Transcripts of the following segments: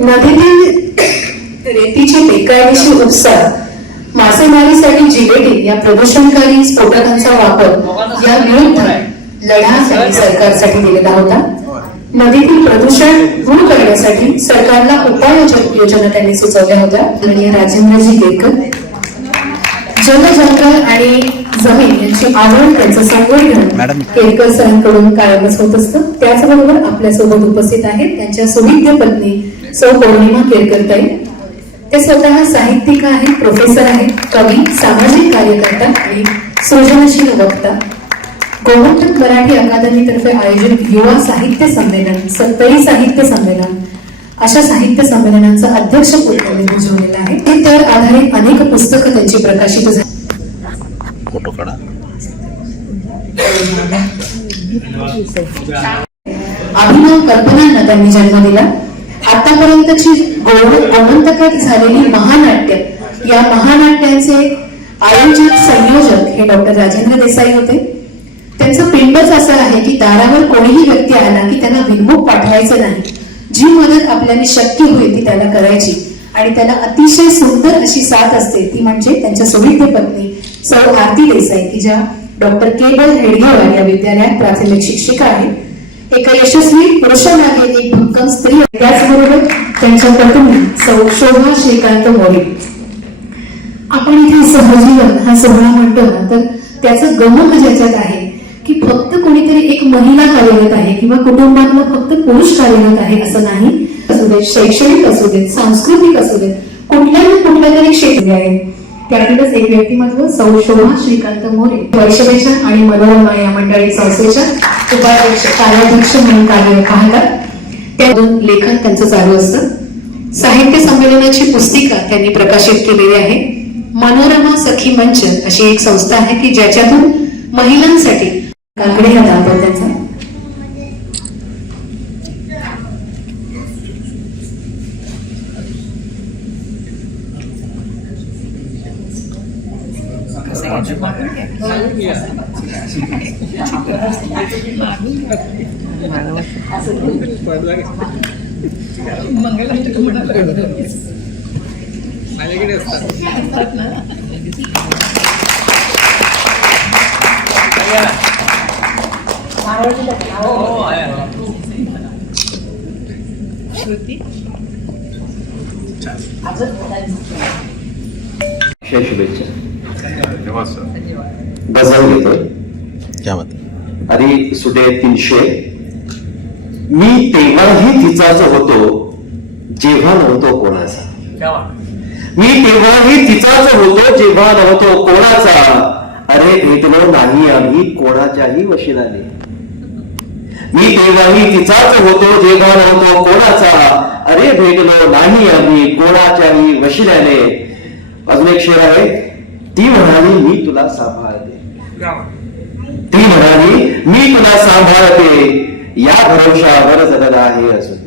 नदीतील रेतीची बेकायदेशीर उपसा, मासेमारीसाठी जिलेटिन या प्रदूषणकारी स्फोटकांचा वापर या विरुद्ध लढा त्यांनी सरकारसाठी दिलेला होता. नदीतील प्रदूषण दूर करण्यासाठी सरकारला उपाययोजना त्यांनी सुचवल्या होत्या. आणि राजेंद्रजी केरकर जल, जंगल आणि जमीन यांची आवड, त्यांचं संवर्धन केरकर सरांकडून कायमच होत असतं. त्याचबरोबर आपल्यासोबत उपस्थित आहेत त्यांच्या सुविद्य पत्नी सौ पौर्णिमा केरकर ताई. ते स्वतः साहित्यिका आहेत, प्रोफेसर आहेत, कवी, सामाजिक कार्यकर्ता आणि सृजनशील वक्ता. गोमंतक मराठी अकादमीतर्फे आयोजित युवा साहित्य संमेलन, सत्तरी साहित्य संमेलन अशा साहित्य संमेलनांचं अध्यक्षपद त्यांनी भूषवलेलं आहे. त्या आधारित अनेक पुस्तकं त्यांची प्रकाशित झाली. अभिनव कल्पनांना त्यांनी जन्म दिला. आतापर्यंतची गोमंतकात झालेली महानाट्य, या महानाट्यांचे आयोजक, संयोजक हे डॉक्टर राजेंद्र देसाई होते. त्यांचं पिंडच असं आहे की दारावर कोणीही व्यक्ती आला की त्यांना विनमुख पाठवायचं नाही. जी मदत आपल्याला शक्य होईल ती त्याला करायची. आणि त्याला अतिशय सुंदर अशी साथ असते, ती म्हणजे त्यांच्या सुविद्य पत्नी सौ आरती देसाई, की ज्या डॉक्टर केबल हेडगेवार या विद्यालयात प्राथमिक शिक्षिका आहेत. एका यशस्वी पुरुषामागे एक भक्कम स्त्री. त्याचबरोबर त्यांच्या पत्नी सौ शोभा श्रीकांत मोरे. आपण इथे सहजीवन हा सोहळा म्हणतो ना, तर त्याचं गमक ज्याच्यात आहे की फक्त कोणीतरी एक महिला कार्यरत आहे किंवा कुटुंबातलं फक्त पुरुष कार्यरत आहे असं नाही. असू देत, शैक्षणिक असू देत, सांस्कृतिक असू देत, कुठल्या ना कुठल्या तरी क्षेत्र आहे. त्यातलंच एक व्यक्तिमत्व सौ शोभा श्रीकांत मोरे, परिषदेच्या आणि मनोरमा या मंडळी संस्थेच्या उपाध्यक्ष, कार्याध्यक्ष म्हणून कार्य पाहतात. त्यातून लेखन त्यांचं चालू असतं. साहित्य संमेलनाची पुस्तिका त्यांनी प्रकाशित केलेली आहे. मनोरमा सखी मंच अशी एक संस्था आहे की ज्याच्यातून महिलांसाठी काकडे हा दाम्पत्याचा शुभेच्छा गझल घेतोय. अरे सुटे 300. मी तेव्हाही तिचाच होतो जेव्हा नव्हतो कोणाचा. मी तेव्हाही तिचाच होतो जेव्हा नव्हतो कोणाचा. अरे भेटलो नाही आम्ही कोणाच्याही वशिलाने. मी तेव्हाही तिचाच होतो जेव्हा नव्हतो कोणाचा. अरे भेटलो नाही आम्ही कोणाच्याही वशिल्याने. अजून एक शेर आहे. ती म्हणाली मी तुला सांभाळते. ती म्हणाली मी तुला सांभाळते या भरवशावर जगत आहे अजून.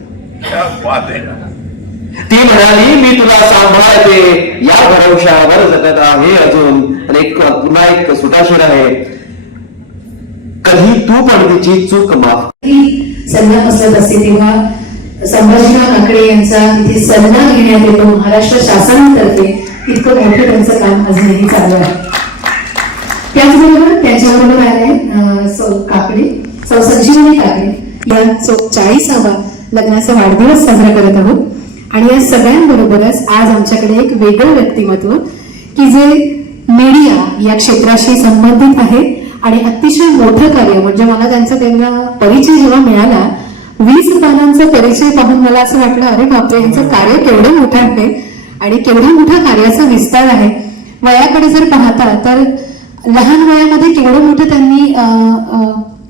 ती म्हणाली मी तुला सांभाळते या भरवशावर जगत आहे अजून. आणि पुन्हा एक सुटा शेर आहे. कधी तू पण तिची चूक माफ. सल्ला बसत असते तेव्हा संभाजीराव काकडे यांचा इथे सल्ला घेण्यात येतो महाराष्ट्र शासनातर्फे. इतकं मोठं त्यांचं काम अजूनही चालू आहे. त्याचबरोबर त्याच्याबरोबर आले सौ काकडे, सौ संजीवनी काकडे. या 40वा लग्नाचा वाढदिवस साजरा करत आहोत. आणि या सगळ्यांबरोबरच आज आमच्याकडे एक वेगळं व्यक्तिमत्व की जे मीडिया या क्षेत्राशी संबंधित आहे आणि अतिशय मोठं कार्य. म्हणजे मला त्यांचा परिचय जेव्हा मिळाला, 20 पानांचा परिचय पाहून मला असं वाटलं अरे बापरे, यांचं कार्य केवढं मोठं आहे आणि केवढा मोठा कार्याचा विस्तार आहे. वयाकडे जर पाहता तर लहान वयामध्ये केवढं मोठं त्यांनी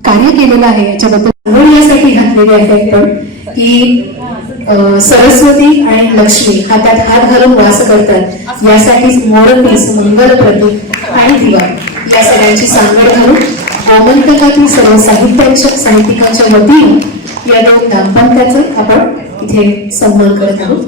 कार्य केलेलं आहे याच्याबद्दल यासाठी घातलेले आहे पण की सरस्वती आणि लक्ष्मी हातात हात घालून वास करतात यासाठी मोरपीस, मंगल प्रतीक आणि दिवा या सगळ्यांची सांगड घालून गोमंतकातील सर्व साहित्यिकांच्या वतीने या दोन दाम्पत्याचे आपण इथे सन्मान करत आहोत.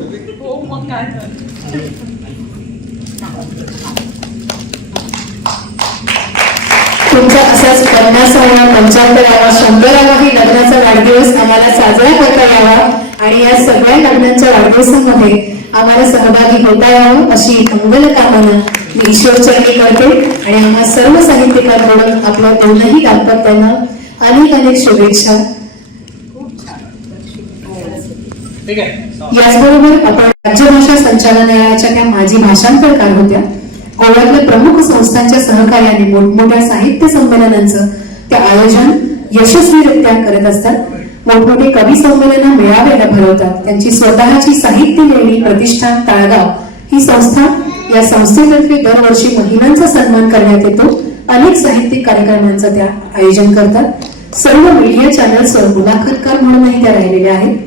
तुमचा असाच 50वा, 75वा, 100वा लग्नाचा वाढदिवस आम्हाला साजरा करता यावा आणि या सगळ्या लग्नांच्या वाढदिवसामध्ये आम्हाला सहभागी होता यावं अशी मंगल कामना मी ईश्वरचरणी करते आणि आम्हा सर्व साहित्यिकांकडून आपल्या दोनही दाम्पत्यांना अनेक अनेक शुभेच्छा. याचबरोबर आपण राज्यभाषा संचालनालयाच्या त्या माजी भाषांतरकार होत्या. गोव्यातल्या प्रमुख संस्थांच्या सहकार्याने मोठमोठ्या साहित्य संमेलनांचं त्या आयोजन यशस्वीरित्या करत असतात. मोठमोठे कवी संमेलन मेळाव्याला भरवतात. त्यांची स्वतःची साहित्य लेणी प्रतिष्ठान ताळगाव ही संस्था, या संस्थेतर्फे दरवर्षी महिलांचा सन्मान करण्यात येतो. अनेक साहित्यिक कार्यक्रमांचं त्या आयोजन करतात. सर्व मीडिया चॅनल्सवर मुलाखतकार म्हणूनही त्या राहिलेल्या आहेत.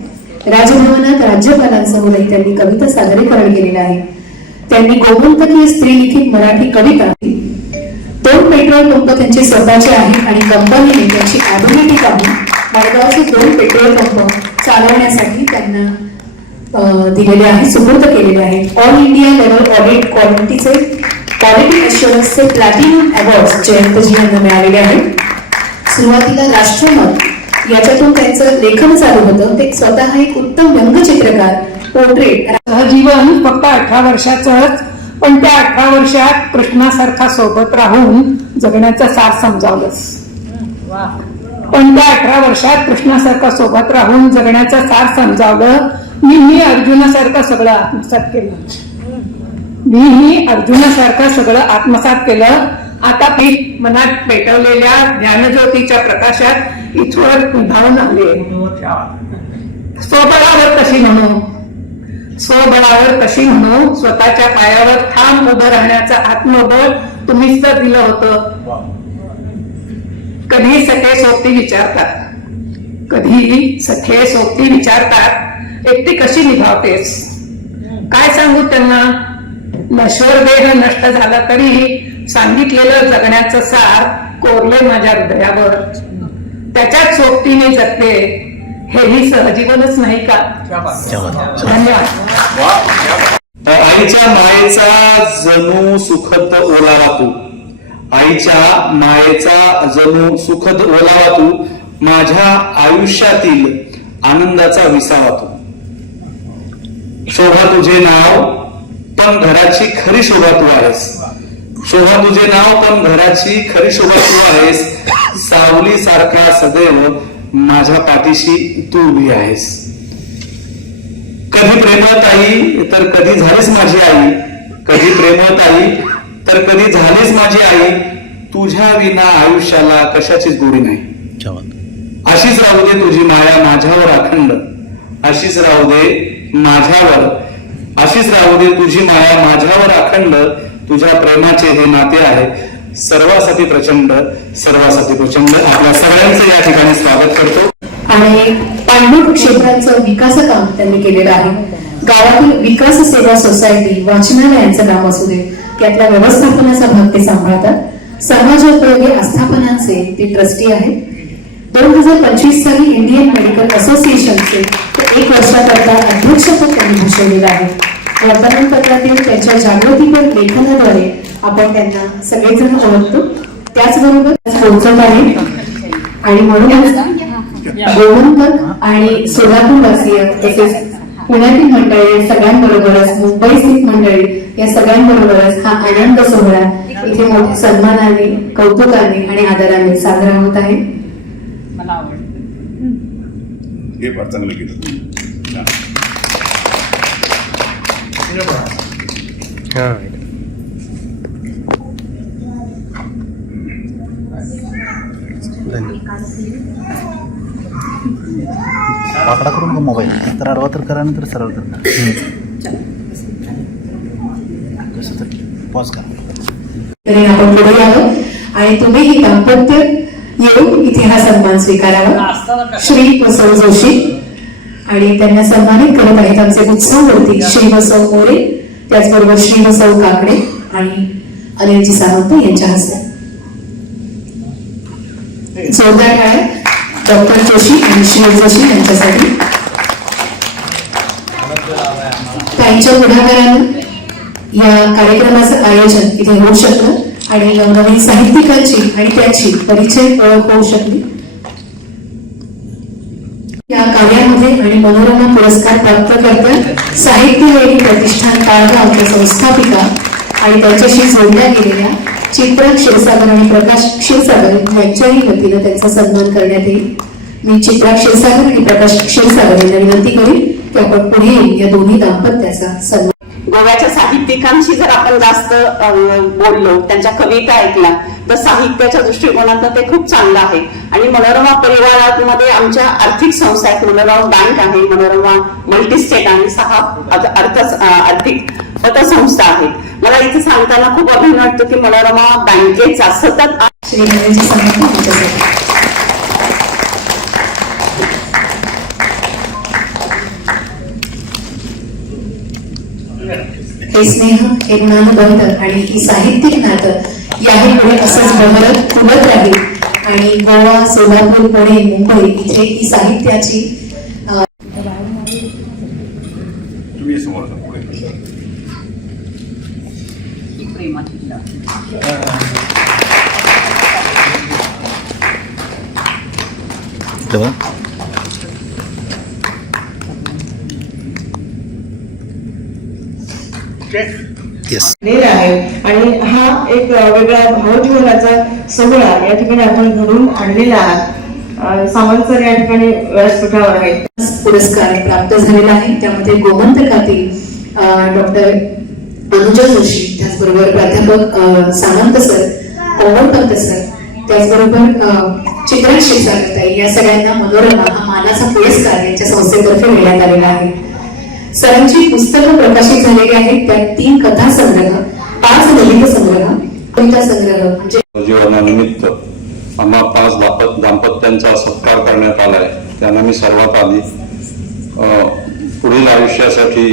राजभवनात राज्यपालांसमोरही त्यांनी कविता सादरीकरण केलेलं आहे. त्यांनी गोमंतकीय स्त्रीलिखित मराठी कविता, 2 पेट्रोल पंप त्यांचे स्वतःचे आहेत आणि कंपनीने त्यांची ॲबिलिटी पाहून मडगावचे 2 पेट्रोल पंप चालवण्यासाठी त्यांना दिलेले आहे, सुपूर्द केलेले आहे. All India level audit quality अश्युरन्सचे प्लॅटिनम अवॉर्ड जयंतजी यांना मिळालेले आहेत. सुरुवातीला राष्ट्रमत याच्यातून त्यांचं लेखन चालू होतं. ते स्वतः एक उत्तम व्यंगचित्रकार, पोर्ट्रेट. सहजीवन फक्त 18 वर्षाचंच, पण त्या 18 वर्षात कृष्णासारखा सोबत राहून जगण्याचा सार समजावलंस. पण त्या 18 वर्षात कृष्णासारखा सोबत राहून जगण्याचा सार समजावलं. मी अर्जुनासारखा सगळं आत्मसात केलं. अर्जुनासारखं सगळं आत्मसात केलं. आता मनात पेटवलेल्या ज्ञानज्योतीच्या प्रकाशात इथवर उभारून आले. स्वबळावर कशी म्हणू, स्वतःच्या पायावर ठाम उभं राहण्याचं आत्मबळ तुम्हीच तर दिलं होतं. कधी सखे सोबती विचारतात एकटी कशी निभावतेस. काय सांगू त्यांना, नश्वर देह नष्ट झाला तरी सांगितलेलं जगण्याचं सार कोरले माझ्या हृदयावर. त्याच्याच सोबतीने जगते, हेही सहजीवनच नाही का. धन्यवाद. आईच्या मायेचा जणू सुखद ओलावा तू, आईच्या मायेचा जणू सुखद ओलावा तू, माझ्या आयुष्यातील आनंदाचा विसावा तू. शोभा तुझे नाव पण घराची खरी शोभा तू आहेस. शोभा तुझे नाव पण घराची खरी शोभा तू आहेस. सावली सारखा सदैव माझ्या पाठीशी तू उभी आहेस. कधी प्रेमळ ताई तर कधी झालीस माझी आई, कधी प्रेमळ ताई तर कधी झालीस माझी आई. तुझ्या विना आयुष्याला कशाचीच गोडी नाही. अशीच राहू दे तुझी माया माझ्यावर अखंड, अशीच राहू दे माझ्यावर, अशीच राहू दे तुझी माया माझ्यावर अखंड. तुझ्या प्रेमाचे हे नाते आहे सर्वासाठी प्रचंड, सर्वासाठी प्रचंड. आपल्या सगळ्यांचं या ठिकाणी स्वागत करतो. आणि पाणबुड क्षेत्राचं विकासकाम त्यांनी केलेलं आहे. गावातील विकास सेवा सोसायटी, वाचनालयांचं काम असू दे, त्यातल्या व्यवस्थापनाचा भाग ते सांभाळतात. समाजोपयोगी आस्थापनांचे ते ट्रस्टी आहेत. 2025 साली इंडियन मेडिकल असोसिएशनचे ते 1 वर्षाकरता अध्यक्षपद त्यांनी भूषवलेलं आहे. वर्तमानपत्रातील त्यांच्या जागृतीपर लेखनाद्वारे आपण त्यांना सगळेजण ओळखतो. त्याचबरोबर पोहोचत आहे आणि म्हणूनच गोमंतक आणि सोलापूरवासीय तसेच पुण्यातील मंडळी सगळ्यांबरोबरच मुंबई स्थित मंडळी या सगळ्यांबरोबरच हा आनंद सोहळा इथे मोठ्या सन्मानाने, कौतुकाने आणि आदराने साजरा होत आहे. मला आवडतं. हे फार चांगलं केलं. वाकडा करून का मोबाईल तर आडवा तर करा, नंतर सरळ तर कसं तर पॉज करा. आपण पुढे आलो आणि तुम्ही ही दाम्पत्य येऊन इथे हा सन्मान स्वीकारावा. श्री बसव जोशी आणि त्यांना सन्मानित करत आहेत आमचे उत्सववर्ती श्री बसव मोरे, त्याचबरोबर श्री बसव काकडे आणि अनिलजी सावंत यांच्या हस्ते. जोरदार टाळ्या डॉक्टर जोशी आणि श्री जोशी यांच्यासाठी. त्यांच्या पुढाकारानं या कार्यक्रमाचं आयोजन इथे होऊ शकलं आणि नवनवीन साहित्यिकांची आणि त्याची परिचय ओळख होऊ शकली. या कार्यामध्ये आणि मनोरमा पुरस्कार प्राप्त करतात साहित्य लेखी प्रतिष्ठान ताळगाव त्या संस्थापिका आणि त्यांच्याशी जोडल्या गेलेल्या चित्रा क्षीरसागर आणि प्रकाश क्षीरसागर यांच्याही वतीनं त्यांचा सन्मान करण्यात येईल. मी चित्रा क्षीरसागर आणि प्रकाश क्षीरसागर यांना विनंती करेन की आपण पुढे येऊन या दोन्ही दाम्पत्याचा सन्मान. गोव्याच्या साहित्यिकांशी जर आपण जास्त बोललो, त्यांच्या कविता ऐकल्या, तर साहित्याच्या दृष्टिकोनातून ते खूप चांगलं आहे. आणि मनोरमा परिवारामध्ये आमच्या आर्थिक संस्था आहेत. मनोरमा बँक आहे, मनोरमा मल्टीस्टेट आणि 6 आर्थिक पतसंस्था आहेत. मला इथे सांगताना खूप अभिमान वाटतो की मनोरमा बँकेचा सतत श्री नरेंद्र समर्थ यांच्यासाठी. हे स्नेह, हे ज्ञानबंध आणि ही साहित्यिक नातं याही पुढे असंच बहरत फुलत राहील आणि गोवा, सोलापूर, पुणे, मुंबई इथे ही साहित्याची तुम्ही समोर जा, पुढे. तेव्हा येस आहे आणि हा एक वेगळा भावजीवनाचा सोहळा या ठिकाणी आपण घडवून आणलेला आहात. सावंत सर या ठिकाणी व्यासपीठावर आहेत. पुरस्कार प्राप्त झालेला आहे. त्यामध्ये गोमंतकातील डॉक्टर अनुजा जोशी, त्याचबरोबर प्राध्यापक सामंत सर, पवनपंत सर, त्याचबरोबर चित्रा क्षीरसागर या सगळ्यांना मनोरमा हा मानाचा पुरस्कार यांच्या संस्थेतर्फे देण्यात आलेला आहे. सरांची पुस्तकं प्रकाशित झालेली आहेत. त्यात 3 कथा संग्रह, 5 ललित संग्रह, कविता संग्रह म्हणजे जीवनानिमित्त आम्हा 5 दाम्पत्यांचा सत्कार करण्यात आलाय. त्यांना मी सर्वात आधी पुढील आयुष्यासाठी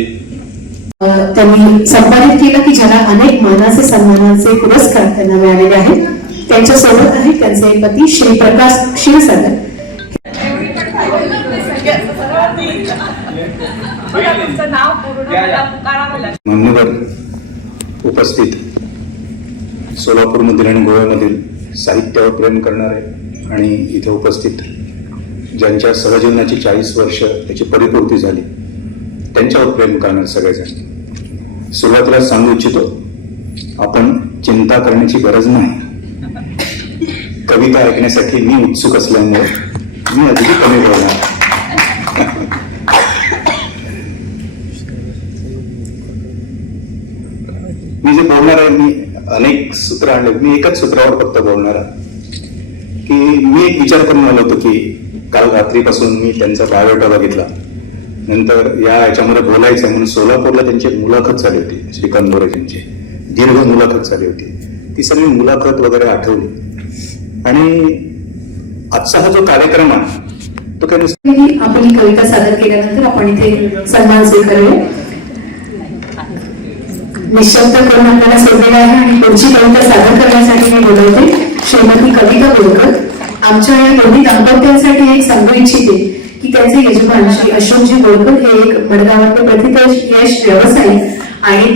त्यांनी संपादित केलं की ज्याला अनेक मानाचे सन्मानाचे पुरस्कार त्यांना मिळालेले आहेत. त्यांच्या सोबत आहेत त्यांचे पती श्री प्रकाश क्षीरसागर. मान्यवर उपस्थित सोलापूरमधील आणि गोव्यामधील साहित्यावर प्रेम करणारे आणि इथे उपस्थित ज्यांच्या सहजीवनाची 40 वर्ष त्याची परिपूर्ती झाली, त्यांच्यावर प्रेम करणारे सगळेजण. सुरुवातीला सांगू इच्छितो, आपण चिंता करण्याची गरज नाही. कविता ऐकण्यासाठी मी उत्सुक असल्यामुळे मी अधिक कमी बोलणार. मी जे बोलणार आहे, मी अनेक सूत्र आणले, मी एकच सूत्रावर फक्त बोलणार आहे की मी एक विचार करून आलो होतो की काल रात्रीपासून मी त्यांचा बायोडाटा बघितला. नंतर याच्यामध्ये बोलायचं म्हणून सोलापूरला त्यांची एक मुलाखत झाली होती, श्रीकांत मोरे यांची दीर्घ मुलाखत झाली होती. ती सगळी मुलाखत वगैरे आठवली आणि आजचा हा जो कार्यक्रम आहे तो काही आपली कविता सादर केल्यानंतर आपण इथे सन्मान स्वीकारूया. निशब्द करून आपल्याला सोडलेला आहे आणि पुढची कविता सादर करण्यासाठी मी बोलवते श्रीमती कविता बोरकर. आमच्या या दोन्ही दाम्पत्यांसाठी एक सांगू इच्छिते की त्यांचे यजमान श्री अशोकजी बोरकर हे एक मडगावातले प्रथित यश व्यवसायी आणि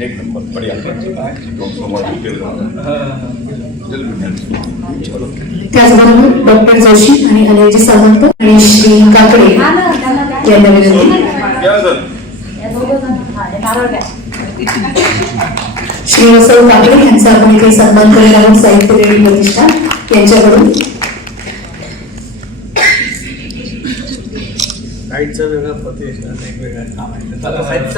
एक नंबर बढ़िया. समोर केलं त्याचबरोबर डॉक्टर जोशी आणि अनिलजी सावंत आणि श्री काकडे यांना विनंती. श्री वसव काकडे यांचा आपण इथे सन्मान करत आहोत साहित्य लेखी प्रतिष्ठान यांच्याकडून. साहित्य वेगळं प्रतिष्ठान एक वेगळं काम आहे. साहित्य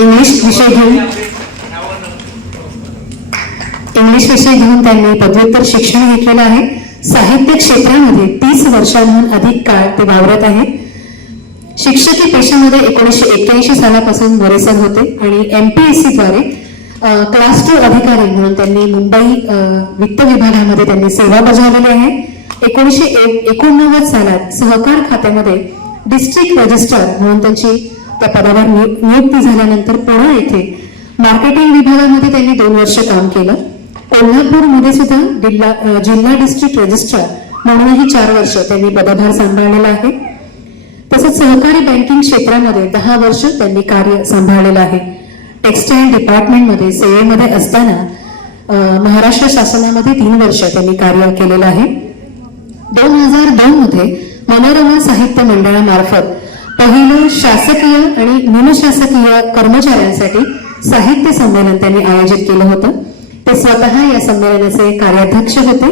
इंग्लिश विषय घेऊन त्यांनी पदव्युत्तर शिक्षण घेतलेलं आहे. साहित्य क्षेत्रामध्ये 30 वर्षांहून अधिक काळ ते वावरत आहे. शिक्षकी पेशामध्ये 1981 सालापासून मोरेसर होते आणि MPSC द्वारे क्लास 2 अधिकारी म्हणून त्यांनी मुंबई वित्त विभागामध्ये त्यांनी सेवा बजावलेली आहे. 1989 सालात सहकार खात्यामध्ये डिस्ट्रिक्ट रजिस्ट्रार म्हणून त्यांची त्या पदावर नियुक्ती झाल्यानंतर पुणे येथे मार्केटिंग विभागामध्ये त्यांनी 2 वर्ष काम केलं. कोल्हापूरमध्ये सुद्धा जिल्हा डिस्ट्रिक्ट रजिस्ट्रार म्हणूनही 4 वर्ष त्यांनी पदभार सांभाळलेला आहे. तसंच सहकारी बँकिंग क्षेत्रामध्ये 10 वर्ष त्यांनी कार्य सांभाळलेलं आहे. टेक्सटाईल डिपार्टमेंटमध्ये सेवेमध्ये असताना महाराष्ट्र शासनामध्ये 3 वर्ष त्यांनी कार्य केलेलं आहे. 2002 मध्ये मनोरमा साहित्य मंडळामार्फत पहिलं शासकीय आणि निमशासकीय कर्मचाऱ्यांसाठी साहित्य संमेलन त्यांनी आयोजित केलं होतं. ते स्वतः या संमेलनाचे कार्याध्यक्ष होते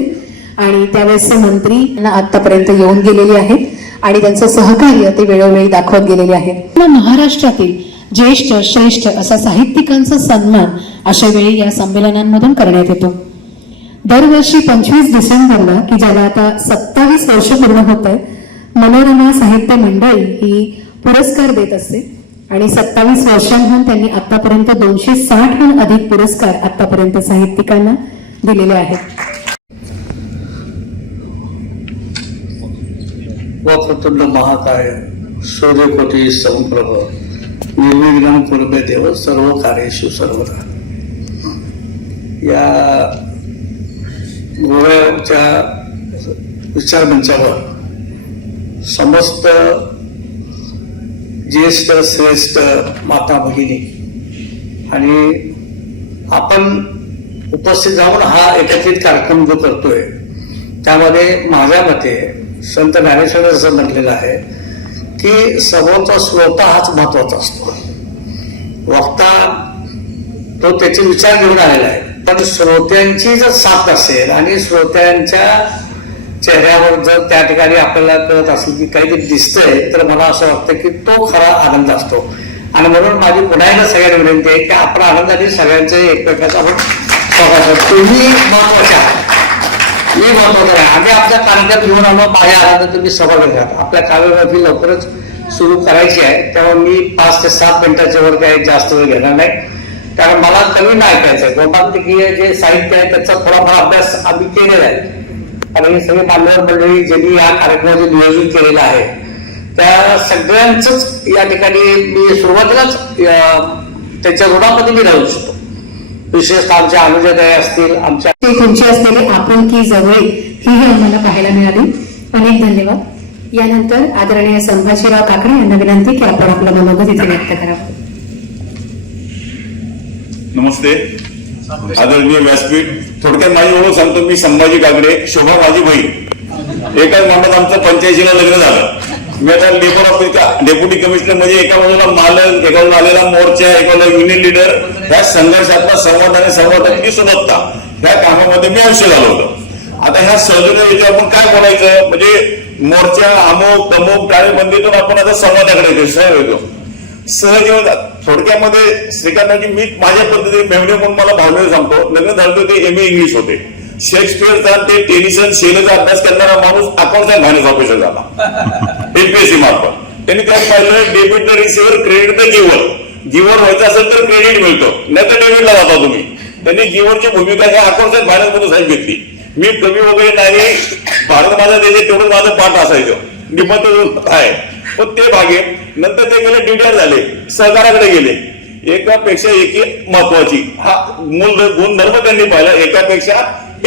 आणि त्यावेळेसचे मंत्री आतापर्यंत येऊन गेलेले आहेत आणि त्यांचं सहकार्य ते वेळोवेळी दाखवत गेलेले आहेत. महाराष्ट्रातील ज्येष्ठ श्रेष्ठ असा साहित्यिकांचा सन्मान अशा वेळी या संमेलनांमधून करण्यात येतो. दरवर्षी 25 डिसेंबरला, की ज्याला आता 27 वर्ष पूर्ण होत आहे, मनोरमा साहित्य मंडळी ही पुरस्कार देत असते आणि 27 वर्षांहून त्यांनी आतापर्यंत 260हून अधिक पुरस्कार आतापर्यंत साहित्यिकांना दिलेले आहेत. वक्रतुंड महाकाय सूर्यकोटी समप्रभ निर्विघ्नं कुरुते देव सर्व कार्येषु सर्वदा. या गोव्याच्या विचारमंचावर समस्त ज्येष्ठ श्रेष्ठ माता भगिनी आणि आपण उपस्थित जाऊन हा एकत्रित कार्यक्रम जो करतोय त्यामध्ये माझ्या मते संत ज्ञानेश्वर असं म्हटलेलं आहे की समोरचा श्रोता हाच महत्वाचा असतो. वक्ता तो त्याचे विचार घेऊन आलेला आहे, पण श्रोत्यांची जर साथ असेल आणि श्रोत्यांच्या चेहऱ्यावर जर त्या ठिकाणी आपल्याला कळत असेल की काहीतरी दिसतंय, तर मला असं वाटतं की तो खरा आनंद असतो. आणि म्हणून माझी पुन्हा एकदा सगळ्यांना विनंती आहे की आपण आनंदाने सगळ्यांचे एकमेकांचा आपण स्वागत. तुम्ही महत्वाचे आहात, मी महत्वाचं आहे. आम्ही आपल्या कार्यक्रम घेऊन आलो, माझ्या आनंद तुम्ही सहभागी घ्या. आपल्या काव्यमैफिल लवकरच सुरू करायची आहे, त्यामुळे मी 5 ते 7 मिनिटाच्या वर काही जास्त वेळ घेणार नाही, कारण मला कमी नाही ऐकायचं आहे. गोपांतिकीय जे साहित्य आहे त्याचा थोडाफार अभ्यास आम्ही केलेला आहे आणि सगळे मान्यवर मंडळी ज्यांनी या कार्यक्रमाचे नियोजन केलेलं आहे त्या सगळ्यांचंच या ठिकाणी मी सुरुवातीलाच त्याच्या ऋणामध्ये मी राहू शकतो. विशेषतः आमच्या अनुजाताई असतील, आमच्या तुमची असलेली आपुलकी जवळ ही आम्हाला पाहायला मिळाली. अनेक धन्यवाद. यानंतर आदरणीय संभाजीराव काकडे यांना विनंती की आपण आपलं मनोगत इथे व्यक्त करावं. नमस्ते आदरणीय व्यासपीठ. थोडक्यात माझी ओळख सांगतो. मी संभाजी काकडे, शोभा माझी बहीण. एकाच मंडळात आमचं 85ला लग्न झालं. मी आता लेबर ऑफिस डेप्युटी कमिशनर म्हणजे एका बाजूला मालक, एका बाजूला आलेला मोर्चा, एका बाजूला युनियन लीडर, ह्या संघर्षातला संवाद आणि संवादाची सुबत्ता ह्या कामामध्ये मी आयुष्य झालं होतं. आता ह्या सहजून याच्यावर आपण काय बोलायचं, म्हणजे मोर्चा अमुक तमुक टाळेबंदीतून आपण आता संवादाकडे येतो, सहज येतो. सहजीवन थोडक्यामध्ये श्रीकांतजी मी माझ्या पद्धतीने मेवणे म्हणून मला भावनेवर सांगतो. लग्न झालं ते MA इंग्लिश होते. शेक्सपियरचा ते टेनिसन शेलचा अभ्यास करणारा माणूस अकाउंटचा फायनान्स ऑफिसर झाला MPSC मार्फत. त्यांनी त्यात पाहिलं debit the receiver, credit the giver. Giver व्हायचं असेल तर क्रेडिट मिळतं, नाही तर डेबिटला जाता तुम्ही. त्यांनी गिव्हरची भूमिका ह्या अकाउंटच्या फायनान्स मधून साहेब घेतली. मी कवी वगैरे नाही, भारत माझा देश तेवढं माझं पाठ असायचं, निबंध आहे. पण ते भागे नंतर ते गेले DDR झाले, सहकाराकडे गेले. एकापेक्षा एकी महत्वाची हा मूल गुणधर्म त्यांनी पाहिला, एकापेक्षा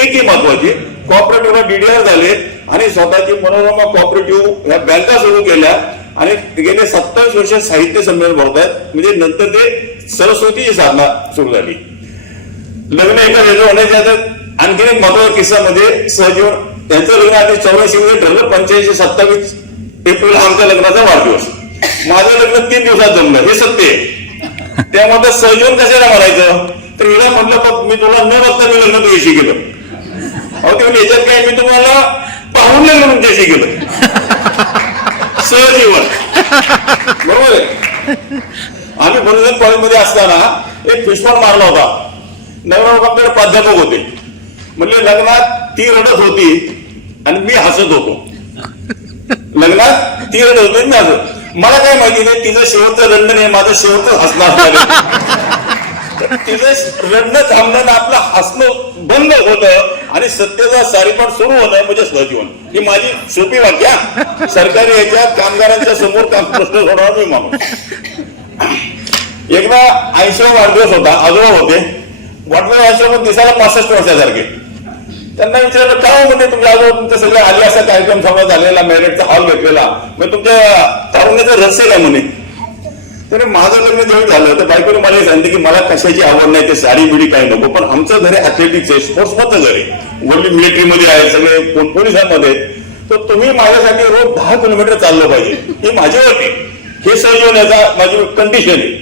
एकी महत्वाची. कॉपरेटिव्हला DDR झाले आणि स्वतःची मनोरमा कॉपरेटिव्ह ह्या बँका सुरू केल्या आणि गेले 27 वर्ष साहित्य संमेलन भरतात. म्हणजे नंतर ते सरस्वतीची साधना सुरू झाली. लग्न एका वेगळं होण्याच्या आणखी एक महत्वाचा किस्सा म्हणजे सहजीवन. त्यांचं लग्न आधी 84 मध्ये ठरलं. 85-27 एप्रिल आमच्या लग्नाचा वाढदिवस. माझं लग्न 3 दिवसात जमलं, हे सत्य आहे. त्यामध्ये सहजीवन कशाला म्हणायचं, तर हिला म्हटलं बघ मी तुला न बघता मी लग्न तुझ्याशी केलं. अहो ते याच्यात काय, मी तुम्हाला पाहून लग्न तुमच्याशी केलं. सहजीवन बरोबर आहे. आम्ही भरुजन कॉलेजमध्ये असताना एक फिशपॉट मारला होता. नवरा प्राध्यापक होते. म्हणजे लग्नात ती रडत होती आणि मी हसत होतो. लग्नात ती रडत होती, मी हसत. मला काय माहिती नाही तिचं शेवटचं रडणं आहे, माझं शेवटचं हसणं. तिचं रडणं थांबणं, आपलं हसणं बंद होतं आणि सत्याचा सारीपाट सुरू होणं म्हणजे सहजीवन. ही माझी सोपी वाक्य. सरकारी याच्यात कामगारांच्या समोर काम प्रश्न सोडवणार मी माणूस. एकदा 80वा वाढदिवस होता, आजोबा होते वाटलं दिसायला 65 वर्षासारखे. त्यांना विचारलं काय म्हणजे तुमच्या अगोदर तुमचे सगळे आले असा कार्यक्रम सगळा झालेला, मॅरेजचा हॉल घेतलेला, मग तुमच्या तारुण्याचं रहस्य काय म्हणे. त्याने माझं लग्न जेव्हा झालं तर बायकोने मला सांगितलं की मला कशाची आवड नाही, ते साडी बिडी काही नको, पण आमचं घर आहे ऍथलेटिक्स आहे, स्पोर्ट्समधलं घर आहे, वडील मिलिटरीमध्ये आहे, सगळे पोलिसांमध्ये, तर तुम्ही माझ्यासाठी रोज 10 किलोमीटर चाललं पाहिजे, ही माझी अट आहे, हे सहजीवनाचा माझी कंडिशन आहे.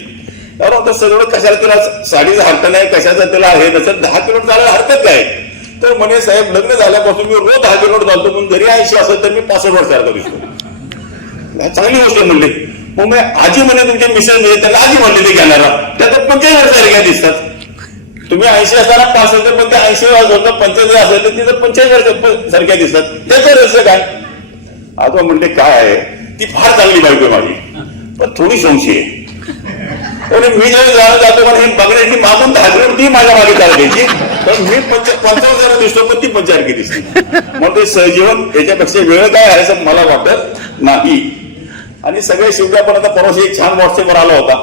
कारण सगळं कशाला त्याला साडीचा हट्ट नाही, कशाचा त्याला आहे तसं 10 किलोमीटर चालायला हरकत काय. तर म्हणे साहेब लग्न झाल्यापासून मी रोज 10 किलोमीटर चालतो, पण जरी 80 असेल तर मी 65 वर्षासारखा दिसतो. चांगली गोष्ट म्हणली. मग मी आजी म्हणे तुमचे मिसेस म्हणजे त्यांना आजी म्हणले ते घेणारा, त्यात 45 वर्षासारख्या दिसतात. तुम्ही 80 असताना 65 पण ते 80 वर्ष 45 असेल तर तिथं 45 वर्ष सारख्या दिसतात, त्याचं रहस्य काय. आता म्हणते काय आहे, ती फार चांगली बायको माझी, पण थोडी संशय आहे. मी जेव्हा जातो पण हे बघण्याची मागून धाकरण ती माझ्या मागे चालवायची, पण मी 55 दिसतो पण ती 45 दिसते. मग ते सहजीवन याच्यापेक्षा वेळ काय आहे असं मला वाटत नाही. आणि सगळे शिवट्या पण आता परवाशी एक छान व्हॉट्सअपवर आला होता.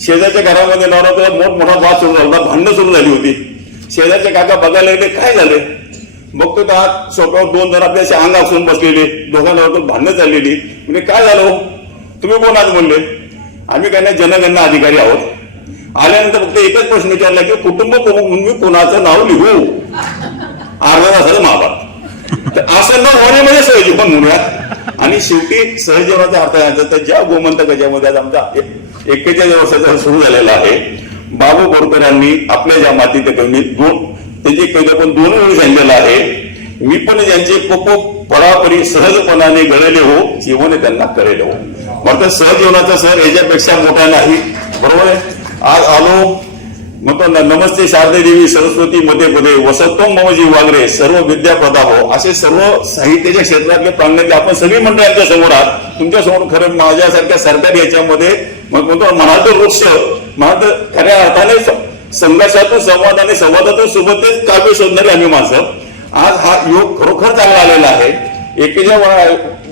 शेजारच्या घरामध्ये नवरा मोठमोठा वाद सुरू झाला होता, भांडणं सुरू झाली होती. शेजारचे काका बघायला गेले काय झाले, बघतो का सोप्यावर 2 जण आपल्याशी अंग असून बसलेले, दोघांना भांडणं चाललेली. म्हणजे काय झालं, तुम्ही कोण आहात म्हणले. आम्ही काय नाही जनगणना अधिकारी आहोत. आल्यानंतर फक्त एकच प्रश्न विचारला की कुटुंब म्हणून मी कोणाचं नाव लिहू. अर्धा तासाचं महाभारत. तर असं न होणे म्हणजे सहजीवन म्हणूयात. आणि शेवटी सहजीवनाचा अर्थ आहे तर ज्या गोमंतकाच्यामध्ये आज आमचा 41 वर्षाचा सुरू झालेला आहे. बाबू बोरकर यांनी आपल्या ज्या मातीत कमी त्याची कविता पण 2 वेळी सांगितलेलं आहे. मी पण ज्यांचे परापरी सहजपणाने गळले हो, जीवन त्यांना करेल हो. मग सहजीवनाचा सर याच्यापेक्षा मोठा नाही. बरोबर आहे. आज आलो मग नमस्ते शारदे देवी सरस्वती मध्ये पदे वसत्तम मम जीव वागरे सर्व विद्याप्रदा हो. असे सर्व साहित्याच्या क्षेत्रातले प्रांगणातले आपण सगळी मंडळी आमच्या समोर आहात. तुमच्या समोर खरं माझ्यासारख्या सरकारी याच्यामध्ये मग म्हणतो म्हणाल वृक्ष म्हणाल खऱ्या अर्थाने संघर्षातून संवादातून सोबतच काव्य शोधणारी आम्ही माणसं. आज हा योग खरोखर चांगला आलेला आहे. एकेच्या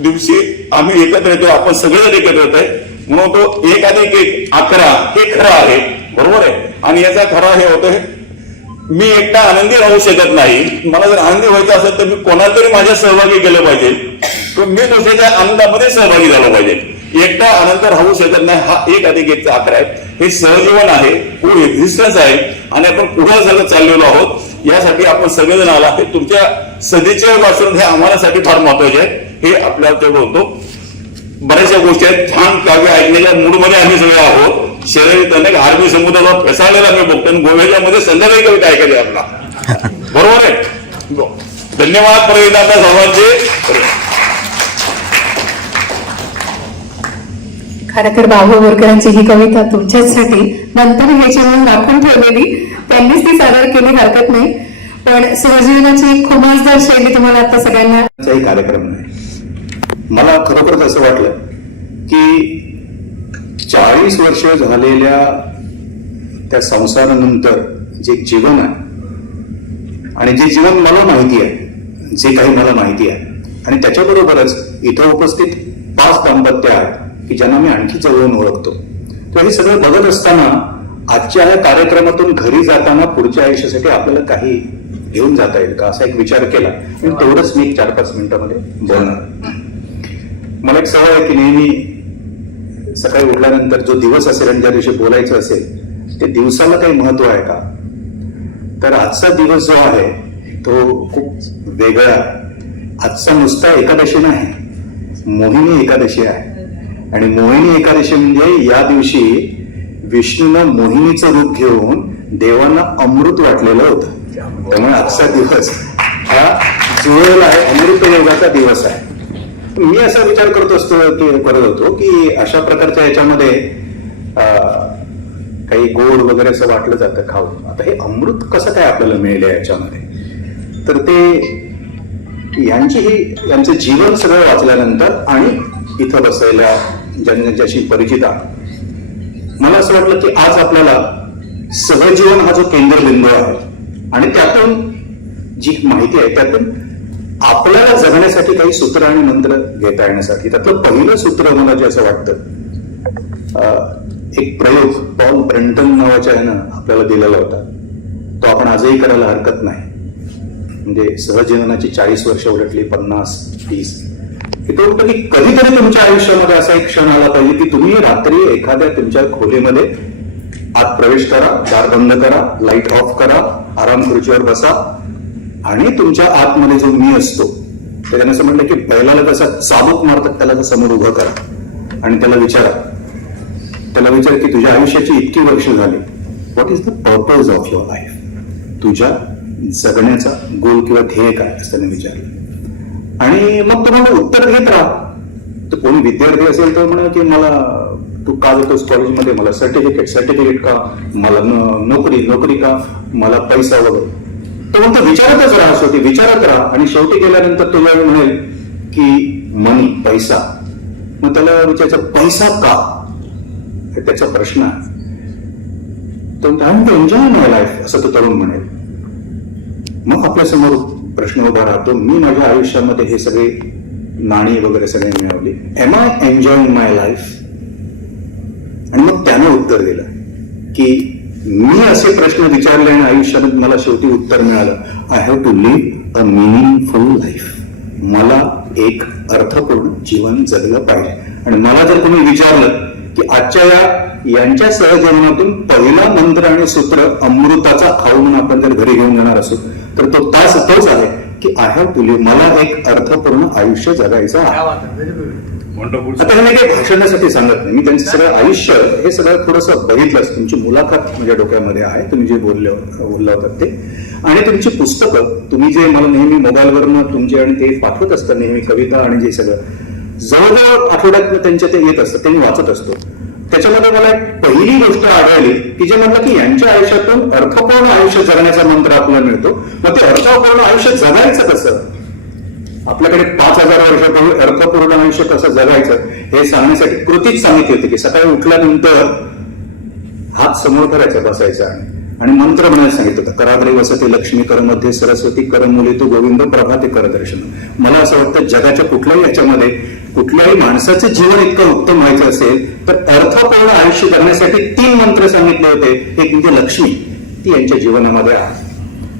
दिवशी आम्ही एकत्र येतो, आपण सगळेजण एकत्र येत आहे म्हणून तो 1+1=11 हे खरं आहे. बरोबर आहे. आणि याचा खरा हे होतं मी एकटा आनंदी राहू शकत नाही. मला जर आनंदी व्हायचं असेल तर मी कोणाला तरी माझ्या सहभागी केलं पाहिजे, तर मी दुसऱ्याच्या आनंदामध्ये सहभागी झालो पाहिजे. एकटा आनंद राहू शकत नाही. हा 1+1=11 आहे. हे सहजीवन आहे, को एक्झिस्टन्स आहे. आणि आपण पुढे सगळं चाललेलो आहोत. यासाठी आपण सगळेजण आला हे तुमच्या सदिच्छा वाचून हे आम्हालासाठी फार महत्वाचे आहे. हे आपल्याला होतो. बऱ्याचशा गोष्टी आहेत. छान काव्य ऐकण्याच्या मूडमध्ये आम्ही सगळे आहोत. शहरात अनेक आरबी समुद्राला फेसाळलेला आम्ही बघतो. गोव्याच्या मध्ये संध्याकाळी कविता ऐकायची आपला. बरोबर आहे. धन्यवाद परत आता सर्वांचे. खरं तर बाबू बोरकरांची ही कविता तुमच्यासाठी नंतर ह्याच्यावरून राखून ठेवलेली, त्यांनीच ती सादर केली, हरकत नाही. पण सहजीवनाची खुमासदार शैली तुम्हाला आता सगळ्यांना कार्यक्रम नाही. मला खरोखरच असं वाटलं की 40 वर्ष झालेल्या त्या संसारानंतर जे जीवन आहे आणि जे जीवन मला माहिती आहे, जे काही मला माहिती आहे, आणि त्याच्याबरोबरच इथं उपस्थित 5 दाम्पत्य आहेत की ज्यांना मी आणखी जवळून ओळखतो. तर हे सगळं बघत असताना आजच्या या कार्यक्रमातून घरी जाताना पुढच्या आयुष्यासाठी आपल्याला काही घेऊन जाता येईल का असा एक विचार केला. आणि तेवढंच मी 4-5 मिनिटांमध्ये बोलणार. मला एक सवय आहे की नेहमी सकाळी उठल्यानंतर जो दिवस असेल आणि ज्या दिवशी बोलायचं असेल ते दिवसाला काही महत्व आहे का, तर आजचा दिवस जो आहे तो खूप वेगळा. आजचा नुसता एकादशी नाही, मोहिनी एकादशी आहे. आणि मोहिनी एकादशी म्हणजे या दिवशी विष्णूनं मोहिनीचं रूप घेऊन देवांना अमृत वाटलेलं होतं. त्यामुळे आजचा दिवस हा जुळलेला आहे, अमृत योगाचा दिवस आहे. मी असा विचार करत होतो की अशा प्रकारच्या याच्यामध्ये काही गोड वगैरे असं वाटलं जातं खाऊन. आता हे अमृत कसं काय आपल्याला मिळेल याच्यामध्ये, तर ते यांचं जीवन सगळं वाचल्यानंतर आणि इथं बसायला ज्याशी परिचित आहे, मला असं वाटलं की आज आपल्याला सहजीवन हा जो केंद्रबिंदू आहे आणि त्यातून जी माहिती आहे त्यातून आपल्याला जगण्यासाठी काही सूत्र आणि मंत्र घेता येण्यासाठी त्यातलं पहिलं सूत्र मला जे असं वाटतं, एक प्रयोग पॉल ब्रंटन नावाच्या ह्यानं आपल्याला दिलेला होता आपण आजही करायला हरकत नाही. म्हणजे सहजीवनाची 40 वर्ष उलटली, 50, 30. इथं होतं की कधीतरी तुमच्या आयुष्यामध्ये असा एक क्षण आला पाहिजे की तुम्ही रात्री एखाद्या तुमच्या खोलीमध्ये आत प्रवेश करा, दार बंद करा, लाईट ऑफ करा, आराम खुर्चीवर बसा आणि तुमच्या आतमध्ये जो मी असतो त्याने असं म्हणलं की बैलाला कसं चाबूक मारतात त्याला समोर उभं करा आणि त्याला विचारा की तुझ्या आयुष्याची इतकी वर्ष झाली, what is the purpose of your life? तुझ्या जगण्याचा गोल किंवा ध्येय काय असं त्याने विचारलं. आणि मग तुम्हाला उत्तर घेत राहा. तर कोणी विद्यार्थी असेल तर म्हणा की मला तू का जातोस कॉलेजमध्ये, मला सर्टिफिकेट का, मला नोकरी का, मला पैसा वगैरे. तर मग तो विचारतच राहा, शेवटी विचारत राहा आणि शेवटी गेल्यानंतर तुला म्हणेल की मनी, पैसा. मग त्याला विचारायचं पैसा का, हे त्याचा प्रश्न आहे. तो एन्जॉय माय लाईफ असं तो तरुण म्हणेल. मग आपल्या समोर प्रश्न उभा राहतो, मी माझ्या आयुष्यामध्ये हे सगळे नाणी वगैरे सगळे मिळवली, am I enjoying my life? आणि मग त्यानं उत्तर दिलं की मी असे प्रश्न विचारले आणि आयुष्यात मला शेवटी उत्तर मिळालं, I have to live a meaningful life. मला एक अर्थपूर्ण जीवन जगलं पाहिजे. आणि मला जर तुम्ही विचारलं की आजच्या यांच्या सहजीवनातून पहिला मंत्र आणि सूत्र अमृताचा खाऊ म्हणून आपण जर घरी घेऊन जाणार असू तर तो तोच आहे की आय हॅव टू लिव्ह, मला एक अर्थपूर्ण आयुष्य जगायचं आहे. आता हे मी काही भाषणासाठी सांगत नाही, मी त्यांचं सगळं आयुष्य हे सगळं थोडंसं बघितलंच. तुमची मुलाखत माझ्या डोक्यामध्ये आहे, तुम्ही जे बोलला होतात ते, आणि तुमची पुस्तकं, तुम्ही जे मला नेहमी मोबाईलवरनं तुमचे आणि ते पाठवत असतं नेहमी कविता आणि जे सगळं जवळजवळ आठवड्यात त्यांच्या ते येत असतं, ते मी वाचत असतो. त्याच्यामध्ये मला एक पहिली गोष्ट आढळली की जे म्हटलं की यांच्या आयुष्यातून अर्थपूर्ण आयुष्य जगण्याचा मंत्र आपल्याला मिळतो. मग ते अर्थपूर्ण आयुष्य जगायचं कसं? आपल्याकडे 5000 वर्षापूर्वी अर्थपूर्ण आयुष्य कसं जगायचं हे सांगण्यासाठी कृतीच सांगितली होती की सकाळी उठल्यानंतर हात समोर करायचा, बसायचा आणि मंत्र म्हणायला सांगितलं होतं, कराग्रे वसते लक्ष्मी, कर मध्ये सरस्वती, कर मुली तू गोविंद, प्रभाते कर दर्शन. मला असं वाटतं जगाच्या कुठल्याही याच्यामध्ये कुठल्याही माणसाचं जीवन इतकं उत्तम व्हायचं असेल तर अर्थपूर्ण आयुष्य जगण्यासाठी 3 मंत्र सांगितले होते. एक म्हणजे लक्ष्मी, ती यांच्या जीवनामध्ये आहे.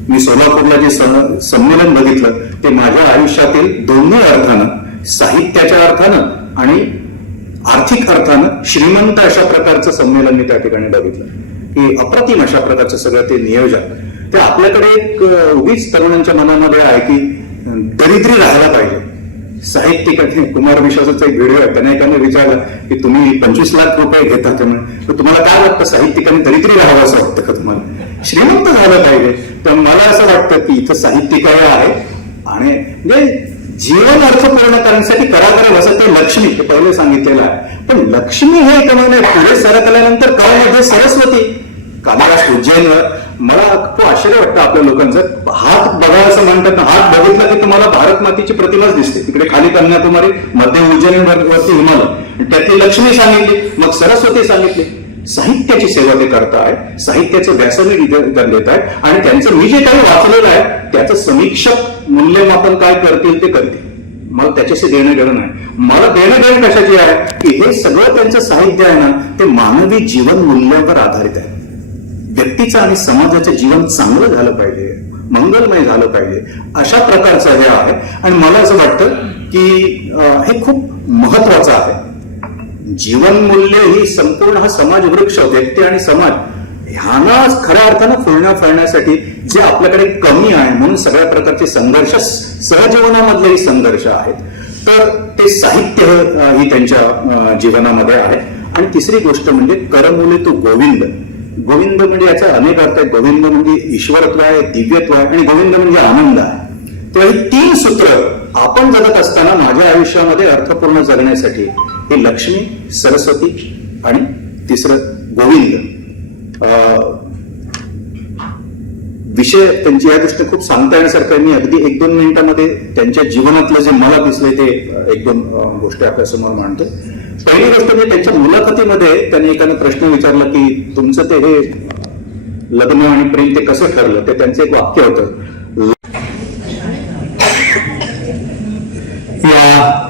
मी सोलापूरला जे संमेलन बघितलं ते माझ्या आयुष्यातील दोन्ही अर्थानं, साहित्याच्या अर्थानं आणि आर्थिक अर्थानं श्रीमंत अशा प्रकारचं संमेलन मी त्या ठिकाणी बघितलं की अप्रतिम अशा प्रकारचं सगळं ते नियोजन. ते आपल्याकडे एक उगीच तरुणांच्या मनामध्ये आहे की दरिद्री राहायला पाहिजे. साहित्यिकांनी कुमार विश्वासाचा एक व्हिडिओ आहे, त्याने एकाने विचारलं की तुम्ही 25 लाख रुपये घेता, त्यामुळे तुम्हाला काय वाटतं, साहित्यिकांनी दरिद्री राहावं असं वाटतं का तुम्हाला? श्रीमंत झालं पाहिजे. तर मला असं वाटतं की इथं साहित्यिकही आहे आणि म्हणजे जीवन अर्थपूर्ण करण्यासाठी कराग्रे वसते लक्ष्मी हे पहिले सांगितलेलं आहे. पण लक्ष्मी हे कमावणे पुढे सरकल्यानंतर करामध्ये सरस्वती. कालिदास उज्जैनवर मला खूप आश्चर्य वाटतं आपल्या लोकांचं. हात बघा असं म्हणतात ना, हात बघितला की तुम्हाला भारत मातेची प्रतिमाच दिसते. तिकडे खाली कन्याकुमारी, मध्ये उज्जैनवरती हिमालय, त्यातली लक्ष्मी सांगितली, मग सरस्वती सांगितली. साहित्याची सेवा ते करताय, साहित्याचं व्यासंग देत आहेत आणि त्यांचं मी जे काही वाचलेलं आहे त्याचं समीक्षक मूल्यमापन काय करतील ते करतील. मला त्याच्याशी देणं घेणं नाही. मला देणं घेणं कशाची आहे की हे सगळं त्यांचं साहित्य आहे ना ते मानवी जीवन मूल्यावर आधारित आहे. व्यक्तीचं आणि समाजाचं जीवन चांगलं झालं पाहिजे, मंगलमय झालं पाहिजे, अशा प्रकारचं हे आहे. आणि मला असं वाटतं की हे खूप महत्वाचं आहे. जीवन मूल्य ही संपूर्ण हा समाज वृक्ष, व्यक्ती आणि समाज ह्यांना खऱ्या अर्थानं फुलण्यासाठी जे आपल्याकडे कमी आहे म्हणून सगळ्या प्रकारचे संघर्ष, सहजीवनामधलेही संघर्ष आहेत, तर ते साहित्य ही त्यांच्या जीवनामध्ये आहे. आणि तिसरी गोष्ट म्हणजे करमुले तो गोविंद. गोविंद म्हणजे याचा अनेक अर्थ आहे. गोविंद म्हणजे ईश्वरत्व आहे, दिव्यत्व आहे आणि गोविंद म्हणजे आनंद आहे. तर ही 3 सूत्र आपण जगत असताना माझ्या आयुष्यामध्ये अर्थपूर्ण जगण्यासाठी हे लक्ष्मी, सरस्वती आणि तिसरं गोविंद विषय त्यांची या दृष्टीने खूप सांगता येण्यासारखं. मी अगदी 1-2 मिनिटांमध्ये त्यांच्या जीवनातलं जे मला दिसले ते 1-2 गोष्टी आपल्यासमोर मांडतो. पहिली गोष्ट म्हणजे त्यांच्या मुलाखतीमध्ये त्यांनी एकाने प्रश्न विचारला की तुमचं ते हे लग्न आणि प्रेम ते कसं ठरलं. ते त्यांचं एक वाक्य होतं, या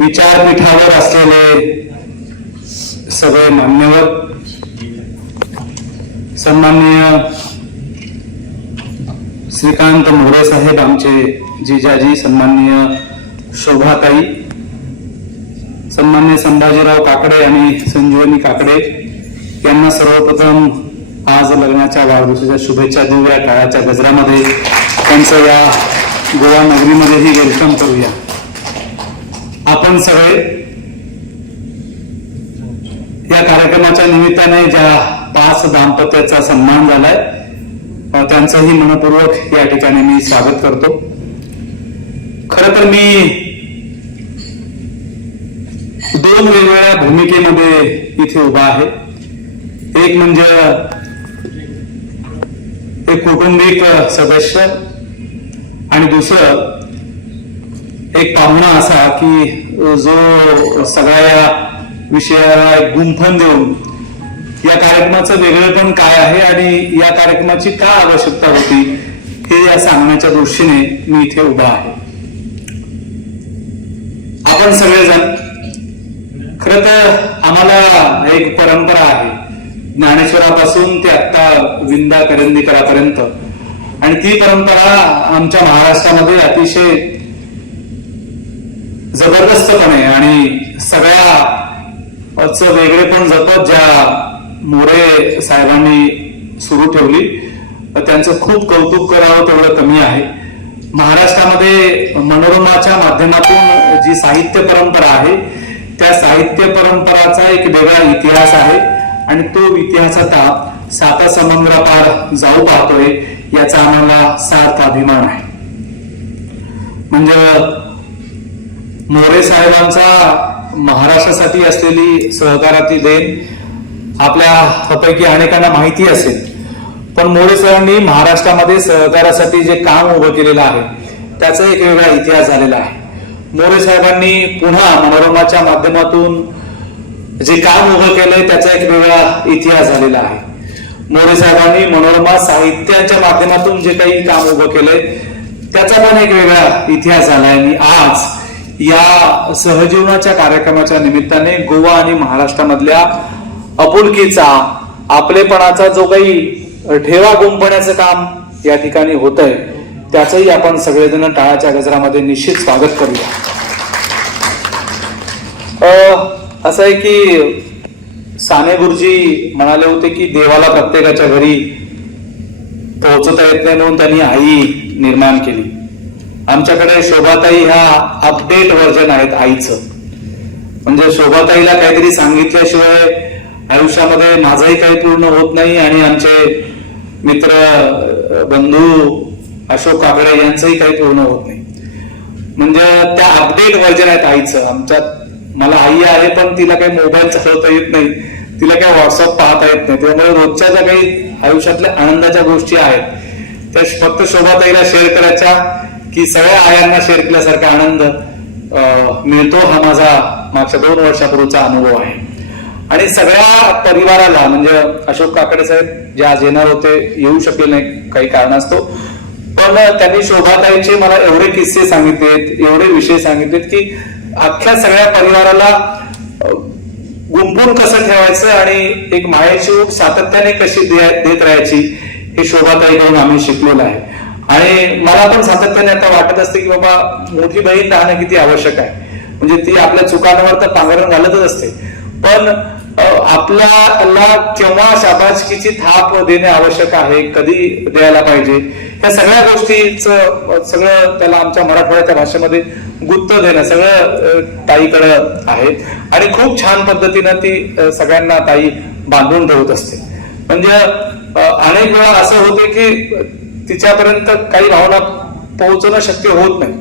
विचारपीठावर असलेले सगळे मान्यवर, सन्माननीय श्रीकांत मोरे साहेब, आमचे जिजाजी, सन्माननीय शोभाताई, सन्माननीय संभाजीराव काकडे आणि संजीवनी काकडे यांना सर्वप्रथम आज लग्नाच्या वाढदिवसाच्या शुभेच्छा देऊया. टाळ्याच्या गजरामध्ये त्यांचं या गोवा नगरीमध्येही वेलकम करूया. आपण सगळे या कार्यक्रमाच्या निमित्ताने ज्या 5 दाम्पत्याचा सन्मान झालाय त्यांचंही मनपूर्वक या ठिकाणी मी स्वागत करतो. खर तर मी 2 वेगवेगळ्या भूमिकेमध्ये इथे उभा आहे. एक म्हणजे एक कौटुंबिक सदस्य आणि दुसरं एक पाहुणा असा की जो सगळ्या विषयाला एक गुंफण देऊन या कार्यक्रमाचं वेगळेपण काय आहे आणि या कार्यक्रमाची का आवश्यकता होती हे या सांगण्याच्या दृष्टीने मी इथे उभा आहे. आपण सगळेजण खरं तर आम्हाला एक परंपरा आहे, ज्ञानेश्वरापासून ते आता विंदा करंदीकरापर्यंत, आणि ती परंपरा आमच्या महाराष्ट्रामध्ये अतिशय जबरदस्तपणे आणि सगळ्याचं वेगळेपण जपत ज्या मोरे साहेबांनी सुरू ठेवली, त्यांचं खूप कौतुक करावं तेवढं कमी आहे. महाराष्ट्रामध्ये मनोरमाच्या माध्यमातून जी साहित्य परंपरा आहे त्या साहित्य परंपराचा एक वेगळा इतिहास आहे आणि तो इतिहासाचा 7 समुद्रापार जाऊ पाहतोय याचा आम्हाला सार्थ अभिमान आहे. म्हणजे मोरे साहेबांचा महाराष्ट्रासाठी असलेली सहकाराची देण आपल्यापैकी अनेकांना माहिती असेल, पण मोरे साहेबांनी महाराष्ट्रामध्ये सहकारासाठी जे काम उभं केलेलं आहे त्याचा एक वेगळा इतिहास झालेला आहे. मोरे साहेबांनी पुन्हा मनोरमाच्या माध्यमातून जे काम उभं केलंय त्याचा एक वेगळा इतिहास झालेला आहे. मोरे साहेबांनी मनोरमा साहित्याच्या माध्यमातून जे काही काम उभं केलंय त्याचा पण एक वेगळा इतिहास झालाय. आणि आज या सहजीवनाच्या कार्यक्रमाच्या निमित्ताने गोवा आणि महाराष्ट्रामधल्या आपुलकीचा, आपलेपणाचा जो काही ठेवा गुंफण्याचं काम या ठिकाणी होतंय त्याचंही आपण सगळेजण टाळाच्या गजरामध्ये निश्चित स्वागत करूया. असं आहे की साने गुरुजी म्हणाले होते की देवाला प्रत्येकाच्या घरी पोहोचता येत नाही म्हणून त्यांनी आई निर्माण केली. आमच्याकडे शोभाताई ह्या अपडेट व्हर्जन आहेत आईचं. म्हणजे शोभाताईला काहीतरी सांगितल्याशिवाय आयुष्यामध्ये माझंही काही पूर्ण होत नाही आणि आमचे मित्र बंधू अशोक काकडे यांचंही काही पूर्ण होत नाही. म्हणजे त्या अपडेट व्हर्जन आहेत आईचं. आमच्यात मला आई आहे पण तिला काही मोबाईल चालवता येत नाही, तिला काही व्हॉट्सअप पाहता येत नाही. त्यामुळे रोजच्या ज्या काही आयुष्यातल्या आनंदाच्या गोष्टी आहेत त्या फक्त शोभाताईला शेअर करायच्या की सगळ्या आयांना शेअर केल्यासारखा आनंद मिळतो. हा माझा मागच्या 2 वर्षापूर्वीचा अनुभव आहे. आणि सगळ्या परिवाराला म्हणजे अशोक काकडे साहेब जे आज येणार होते येऊ शकले नाही काही कारणास्तव, पण त्यांनी शोभाताईचे मला एवढे किस्से सांगितलेत, एवढे विषय सांगितलेत की अख्ख्या सगळ्या परिवाराला गुंफून कसं ठेवायचं आणि एक मायेची ऊब सातत्याने कशी देत राहायची हे शोभाताईकडून आम्ही शिकलेलो आहे. आणि मला पण सातत्याने आता वाटत असते की बाबा मोठी बहीण राहणं किती आवश्यक आहे. म्हणजे ती आपल्या चुकांवर तर पांघरण घालतच असते, पण आपल्याला केव्हा शाबासकीची थाप देणे आवश्यक आहे, कधी द्यायला पाहिजे, ह्या सगळ्या गोष्टीचं सगळं त्याला आमच्या मराठवाड्याच्या भाषेमध्ये गुत्त देणं सगळं ताईकडं आहे. आणि खूप छान पद्धतीनं ती सगळ्यांना ताई बांधून ठेवत असते. म्हणजे अनेक वेळा असं होते की तिच्यापर्यंत काही भावना पोहोचणं शक्य होत नाही,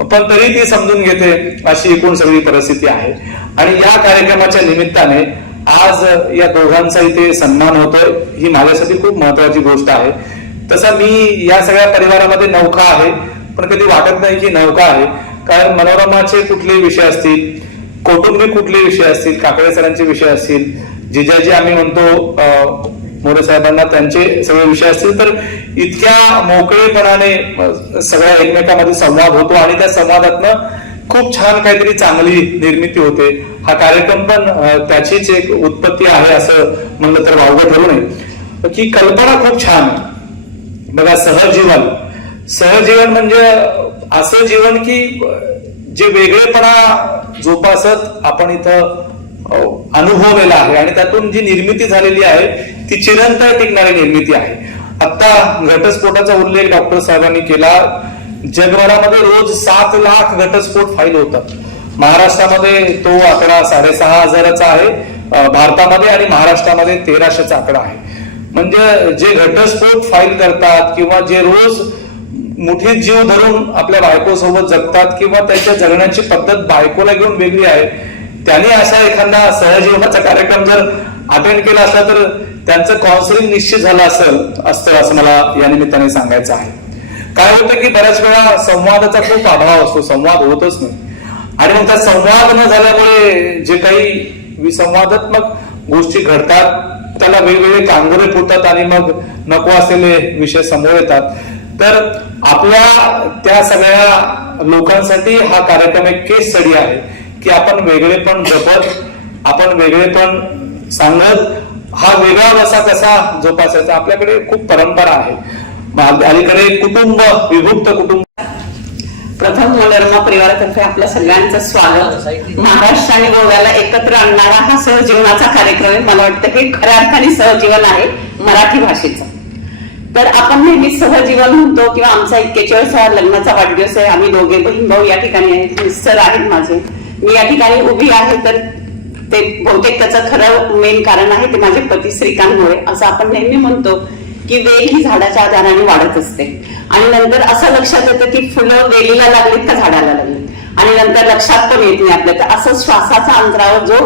पण तरी ती समजून घेते अशी एकूण सगळी परिस्थिती आहे. आणि या कार्यक्रमाच्या निमित्ताने आज या दोघांचा इथे सन्मान होतोय ही माझ्यासाठी खूप महत्वाची गोष्ट आहे. तसा मी या सगळ्या परिवारामध्ये नौका आहे, पण कधी वाटत नाही की नौका आहे. कारण मनोरमाचे कुठलेही विषय असतील, कौटुंबिक कुठले विषय असतील, काकडे सरांचे विषय असतील, जिजाजी आम्ही म्हणतो मोरे साहेबांना त्यांचे सगळे विषय असतील, तर इतक्या मोकळेपणाने सगळ्या एकमेकांमध्ये संवाद होतो आणि त्या संवादातनं खूप छान काहीतरी चांगली निर्मिती होते. हा कार्यक्रम पण त्याचीच एक उत्पत्ती आहे असं म्हणलं तर वावगं ठरू नये. की कल्पना खूप छान बघा, सहजीवन म्हणजे असं जीवन की जे वेगळेपणा जोपासत आपण इथं अनुभवलेला आहे आणि त्यातून जी निर्मिती झालेली आहे ती चिरंतन टिकणारी निर्मिती आहे. आता घटस्फोटाचा उल्लेख डॉक्टर साहेबांनी केला. जगभरामध्ये रोज 7 लाख घटस्फोट फाईल होतात. महाराष्ट्रामध्ये तो आकडा 6,500चा आहे भारतामध्ये, आणि महाराष्ट्रामध्ये 1300चा आकडा आहे. म्हणजे जे घटस्फोट फाईल करतात किंवा जे रोज मुठीत जीव धरून आपल्या बायको सोबत जगतात किंवा त्यांच्या जगण्याची पद्धत बायकोला घेऊन वेगळी आहे, त्यांनी असा एखादा सहजीवनाचा कार्यक्रम जर अटेंड केला असला तर त्यांचं काउन्सिलिंग निश्चित झालं असतं असं मला या निमित्ताने सांगायचं आहे. काय होतं की बऱ्याच वेळा संवादाचा खूप अभाव असतो, संवाद होतच नाही, आणि मग त्या संवाद न झाल्यामुळे जे काही विसंवादात्मक गोष्टी घडतात त्याला वेगवेगळे कांगोरे फुटतात आणि मग नको असलेले विषय समोर येतात. तर आपल्या त्या सगळ्या लोकांसाठी हा कार्यक्रम एक केस स्टडी आहे की आपण वेगळेपण जपत, आपण वेगळेपण सांगत, हा वेगळा वसा कसा जोपासायचा. आपल्याकडे खूप परंपरा आहे. अलीकडे कुटुंब, विभक्त कुटुंब. प्रथम मनोरमा परिवारातर्फे आपल्या सगळ्यांचं स्वागत. महाराष्ट्र आणि गोव्याला एकत्र आणणारा हा सहजीवनाचा कार्यक्रम आहे. मला वाटतं की खऱ्या अर्थाने सहजीवन आहे मराठी भाषेचं. तर आपण नेहमी सहजीवन म्हणतो किंवा आमचा 41वा लग्नाचा वाढदिवस आहे. आम्ही दोघे बहीण भाऊ या ठिकाणी आहेत, मिस्टर आहेत माझे, मी या ठिकाणी उभी आहे. तर ते बहुतेक त्याचं खरं मेन कारण आहे ते माझे पती श्रीकांतमुळे. असं आपण नेहमी म्हणतो की वेल ही झाडाच्या आधाराने वाढत असते, आणि नंतर असं लक्षात येतं की फुलं वेलीला लागलीत का झाडाला लागलीत, आणि नंतर लक्षात पण येत नाही आपल्या. तर असं श्वासाच्या अंतरावर जो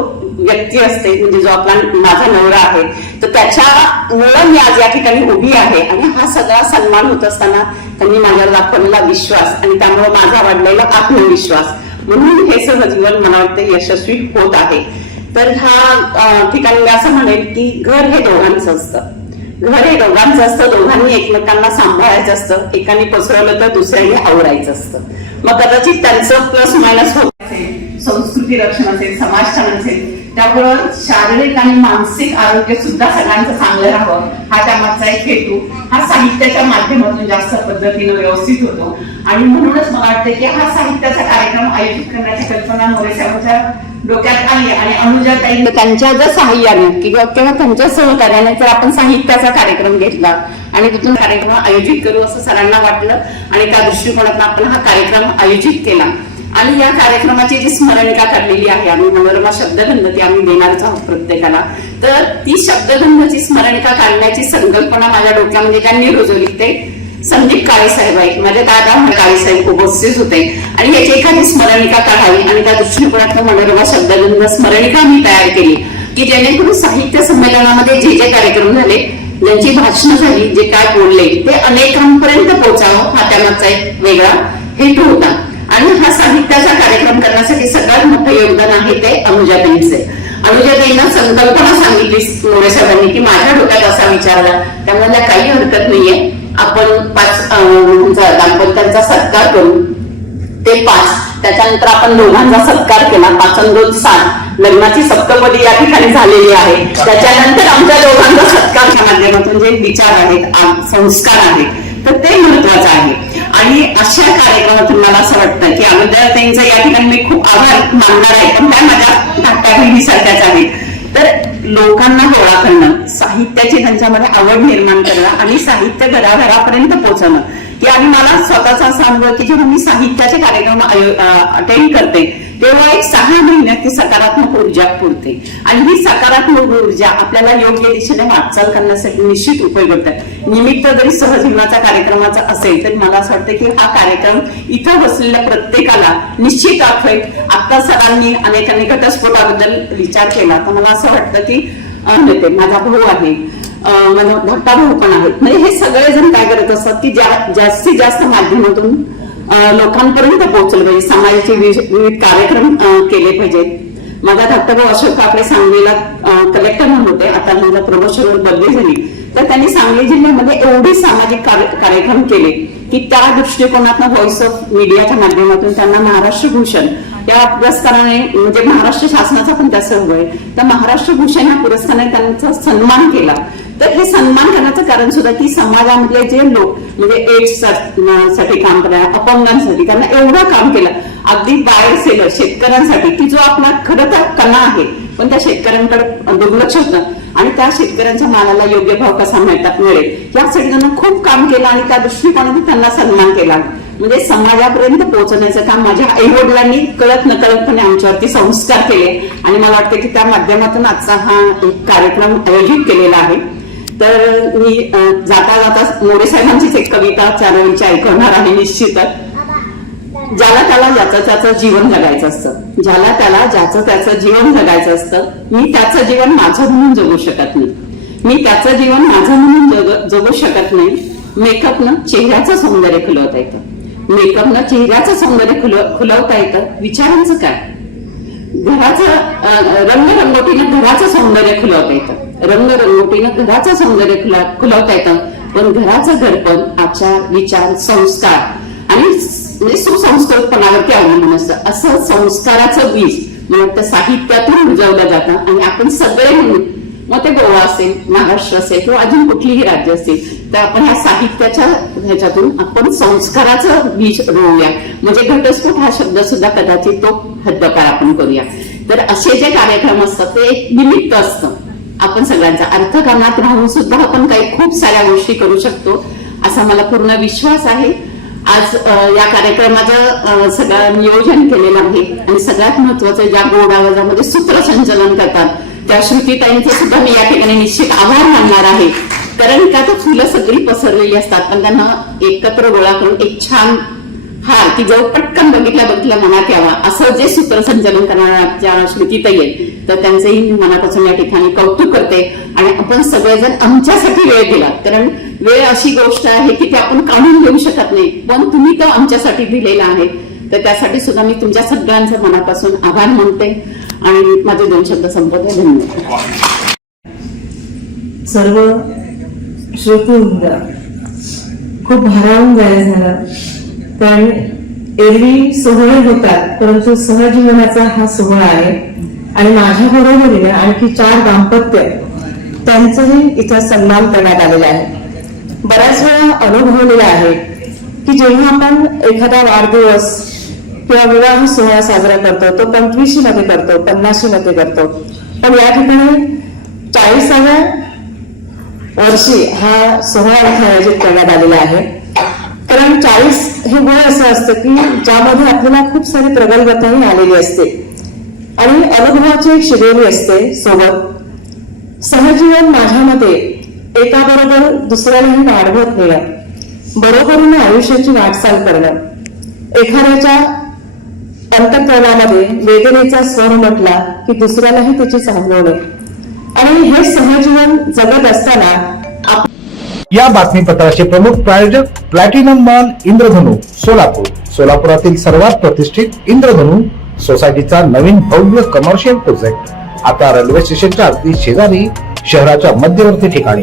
व्यक्ती असते, म्हणजे जो आपला माझा नवरा आहे, तर त्याच्यामुळं मी आज या ठिकाणी उभी आहे. आणि हा सगळा सन्मान होत असताना त्यांनी माझ्यावर दाखवलेला विश्वास आणि त्यामुळे माझा वाढलेला आत्मविश्वास, म्हणून हे सहजीवन मला वाटतं यशस्वी होत आहे. तर ह्या ठिकाणी मी असं म्हणेल की घर हे दोघांचं असतं, घर हे दोघांचं असतं. दोघांनी एकमेकांना सांभाळायचं असतं, एकाने पसरवलं तर दुसऱ्याने आवरायचं असतं. मग कदाचित त्यांचं प्लस मायनस होत असेल, संस्कृती रक्षण असेल, समाजकारण असेल, त्यामुळं शारीरिक आणि मानसिक आरोग्य सुद्धा सगळ्यांचं चांगलं राहावं हा त्यामागचा एक हेतू हा साहित्याच्या माध्यमातून जास्त पद्धतीनं व्यवस्थित होतो. आणि म्हणूनच मला वाटतं की हा साहित्याचा कार्यक्रम आयोजित करण्याची कल्पना मोरेसाहेबांच्या डोक्यात आली, आणि अनुजाताई त्यांच्या जर सहाय्याने किंवा त्यांच्या सहकार्याने जर आपण साहित्याचा कार्यक्रम घेतला आणि तिथून कार्यक्रम आयोजित करू असं सरांना वाटलं, आणि त्या दृष्टिकोनातून आपण हा कार्यक्रम आयोजित केला. आणि या कार्यक्रमाची जी स्मरणिका काढलेली आहे आम्ही मनोरमा शब्दगंध, ती आम्ही देणारच आहोत प्रत्येकाला. तर ती शब्दगंधची स्मरणिका काढण्याची संकल्पना माझ्या डोक्यामध्ये त्यांनी रुजवली. ते संदीप काळे साहेब आहेत, माझे दादा काळे साहेब उपस्थित होते, आणि याची एखादी स्मरणिका काढावी, आणि त्या दृष्टिकोनातून मनोरमा शब्दगंध स्मरणिका मी तयार केली की जेणेकरून साहित्य संमेलनामध्ये जे जे कार्यक्रम झाले, ज्यांची भाषणं झाली, जे काय बोलले ते अनेकांपर्यंत पोहोचावं हा त्यामागचा एक वेगळा हेतू होता. आणि हा साहित्याचा कार्यक्रम करण्यासाठी सगळ्यात मोठं योगदान आहे ते अनुजाताईंचे. अनुजाताईंना संकल्पना सांगितली मोरेसाहेबांनी की माझ्या डोक्यात असा विचारला, त्यामुळे काही हरकत नाहीये, आपण 5 दाम्पत्यांचा सत्कार करू, ते 5, त्याच्यानंतर आपण दोघांचा सत्कार केला, 5 आणि 2 7, लग्नाची सप्तपदी या ठिकाणी झालेली आहे. त्याच्यानंतर आमच्या दोघांचा सत्कारच्या माध्यमातून जे विचार आहेत, संस्कार आहेत, तर ते महत्वाचं आहे. आणि अशा कार्यक्रमातून मला असं वाटतं की अनुजाताईंचा या ठिकाणी मी खूप आभार मानणार आहे, पण त्या माझ्या धाकट्या बहिणीसारख्याच आहेत. तर लोकांना गोळा करणं, साहित्याची त्यांच्यामध्ये आवड निर्माण करणं आणि साहित्य घराघरापर्यंत पोहोचवणं, की आणि मला स्वतःचा असा अनुभव की जेव्हा मी साहित्याचे कार्यक्रम अटेंड करते तेव्हा एक 6 महिन्यात ती सकारात्मक ऊर्जा पुरते, आणि ही सकारात्मक ऊर्जा आपल्याला योग्य दिशेने वाटचाल करण्यासाठी निश्चित उपयोग होतात. निमित्त जरी सहजीवनाचा कार्यक्रमाचा असेल तरी मला असं वाटतं की हा कार्यक्रम इथं बसलेल्या प्रत्येकाला निश्चित आठवेल. आता सरांनी अनेकांनी घटस्फोटाबद्दल विचार केला, तर मला असं वाटतं की माझा भाऊ आहे, माझा धाकटा भाऊ पण आहेत, म्हणजे हे सगळेजण काय करत असतात की जास्तीत जास्त माध्यमातून लोकांपर्यंत पोहोचलं पाहिजे, समाजाचे विविध कार्यक्रम केले पाहिजेत. माझा धाकटा भाऊ अशोक काकडे सांगलीला कलेक्टर म्हणून होते, आता माझ्या प्रमोशनवर बदली झाली, तर त्यांनी सांगली जिल्ह्यामध्ये एवढे सामाजिक कार्यक्रम केले की त्या दृष्टिकोनातून व्हॉइस ऑफ मीडियाच्या माध्यमातून त्यांना महाराष्ट्र भूषण या पुरस्काराने, म्हणजे महाराष्ट्र शासनाचा पण त्या सहभाग आहे, तर महाराष्ट्र भूषण या पुरस्काराने त्यांचा सन्मान केला. तर हे सन्मान करण्याचं कारण सुद्धा की समाजामधले जे लोक म्हणजे एड्स साठी काम करणार, अपंगांसाठी त्यांना एवढं काम केलं, अगदी बाहेर सेलर शेतकऱ्यांसाठी की जो आपला खरं तर कणा आहे पण त्या शेतकऱ्यांकडे दुर्लक्ष होतं आणि त्या शेतकऱ्यांच्या मालाला योग्य भाव कसा मिळेल यासाठी त्यांना खूप काम केलं आणि त्या दृष्टिकोनातून त्यांना सन्मान केला. म्हणजे समाजापर्यंत पोहोचण्याचं काम माझ्या आई वडिलांनी कळत नकळतपणे आमच्यावरती संस्कार केले आणि मला वाटतं की त्या माध्यमातून आजचा हा कार्यक्रम आयोजित केलेला आहे. तर मी जाता जाता मोरे साहेबांचीच एक कविता चारोळीची ऐकवणार आहे निश्चितच. ज्याला त्याला ज्याचं त्याचं जीवन जगायचं असतं, ज्याला त्याला ज्याचं त्याचं जीवन जगायचं असतं, मी त्याचं जीवन माझं म्हणून जगू शकत नाही, मी त्याचं जीवन माझं म्हणून जगू शकत नाही. मेकअपनं चेहऱ्याचं सौंदर्य खुलवता येतं, मेकअपनं चेहऱ्याचं सौंदर्य खुलवता येतं, विचारांचं काय? घराचं रंगरंगोटीनं घराचं सौंदर्य खुलवता येतं, रंगरंगोटीनं घराचं सौंदर्य खुलवता येतं, पण घराचं घडपण आचार विचार संस्कार आणि सुसंस्कृतपणावरती अवलंबून असतं. असं संस्काराचं बीज मला साहित्यातून रुजवलं जातं आणि आपण सगळे म्हणून, मग ते गोवा असेल, महाराष्ट्र असेल किंवा अजून कुठलीही राज्य असेल, तर आपण ह्या साहित्याच्या ह्याच्यातून आपण संस्काराचं बीज रोवूया. म्हणजे घटस्फोट हा शब्द सुद्धा कदाचित तो हद्दपार आपण करूया. तर असे जे कार्यक्रम असतात ते एक निमित्त असतं, आपण सगळ्यांचा अर्थकारणात राहून सुद्धा आपण काही खूप साऱ्या गोष्टी करू शकतो असा मला पूर्ण विश्वास आहे. आज या कार्यक्रमाचं सगळं नियोजन केलेलं आहे आणि सगळ्यात महत्वाचं ज्या गोड आवाजामध्ये सूत्रसंचलन करतात त्या श्रुतीताईंचे सुद्धा मी या ठिकाणी निश्चित आभार मानणार आहे. कारण का तर फुलं सगळी पसरलेली असतात पण त्यांना एकत्र गोळा करून एक छान हार की जो पटकन बघितल्या मनात यावा असं जे सूत्रसंचलन करणाऱ्या श्रुतीताई आहेत तर त्यांचंही मी मनापासून या ठिकाणी कौतुक करते. आणि आपण सगळेजण आमच्यासाठी वेळ दिला, कारण वेळ अशी गोष्ट आहे की ते आपण काढून घेऊ शकत नाही, पण तुम्ही तो आमच्यासाठी दिलेला आहे. तर त्यासाठी सुद्धा मी तुमच्या सगळ्यांचं मनापासून आभार मानते आणि माझे 2 शब्द संपवते. धन्यवाद. सर्व श्रोतृवृंद खूप भारावून जायला झालं, कारण एरवी सोहळे होतात परंतु सहजीवनाचा हा सोहळा आहे आणि माझ्या बरोबरीने आणखी 4 दाम्पत्य त्यांचाही इथं सन्मान करण्यात आलेला आहे. बऱ्याच वेळा अनुभवलेला आहे की जेव्हा आपण एखादा वाढदिवस किंवा विवाह सोहळा साजरा करतो तो 25 मध्ये करतो, 50 मध्ये करतो, पण या ठिकाणी 40व्या वर्षी हा सोहळा इथे आयोजित करण्यात आलेला आहे. कारण 40 हे वय असं असतं की ज्यामध्ये आपल्याला खूप सारी प्रगल्भताही आलेली असते आणि अनुभवाची एक शिदोरी असते सोबत. सहजीवन माझ्या मते एकाबरोबर दुसऱ्यालाही वाढवत नेणं, बरोबरीने आयुष्याची वाटचाल करणं, एखाद्याच्या अंतःकरणामध्ये वेदनेचा स्वर म्हटला की दुसऱ्यालाही त्याची सावरणे आणि हे सहजीवन जगत असताना या बातमीपत्राचे प्रमुख प्रायोजक प्लॅटिनम मॉल इंद्रधनु सोलापूर. सोलापुरातील सर्वात प्रतिष्ठित इंद्रधनु सोसायटीचा नवीन भव्य कमर्शियल प्रोजेक्ट आता रेल्वे स्टेशनच्या अगदी शेजारी शहराच्या मध्यवर्ती ठिकाणी.